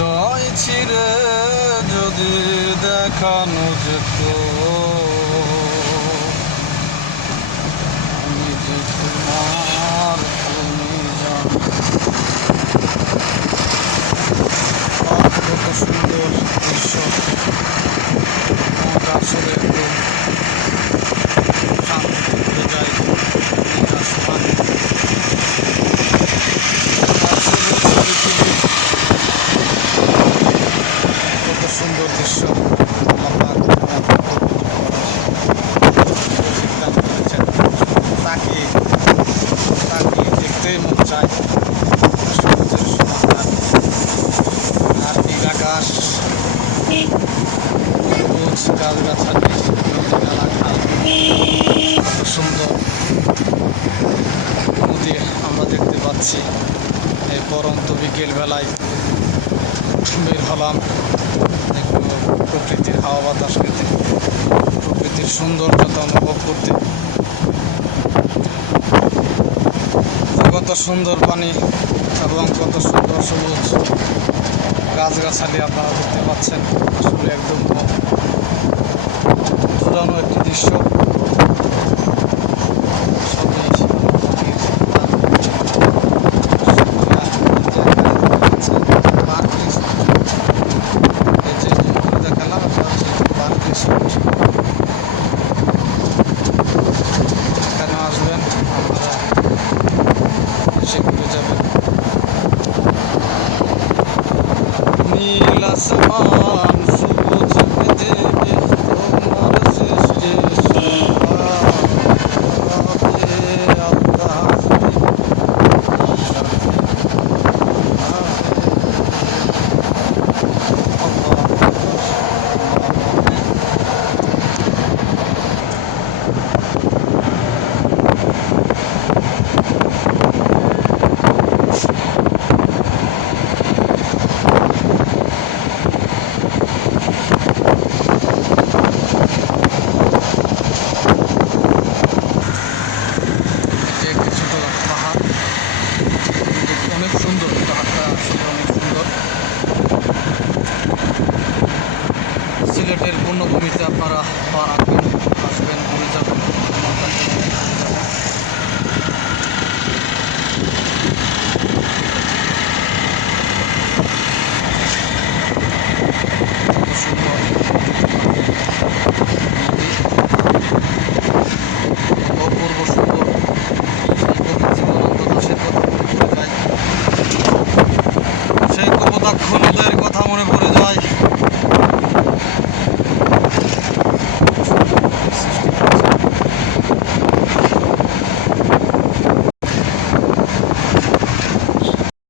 হৃদয় ছিঁড়ে যদি দেখানো যেত। সমাহার আর নীল আকাশ, সবুজ সুন্দর। নদী আমরা দেখতে পাচ্ছি। এই পরন্ত বিকেল বেলায় বের হলাম প্রকৃতির হাওয়া বাতাস খেতে, প্রকৃতির সৌন্দর্যতা অনুভব করতে। কত সুন্দর পানি এবং কত সুন্দর সবুজ গাছগাছালি আপনারা দেখতে পাচ্ছেন। আসলে একদম পুরানো একটি দৃশ্য। নীল গুরুত্বপূর্ণ ভূমিকা আপনারা পা রাখবেন আসবেন।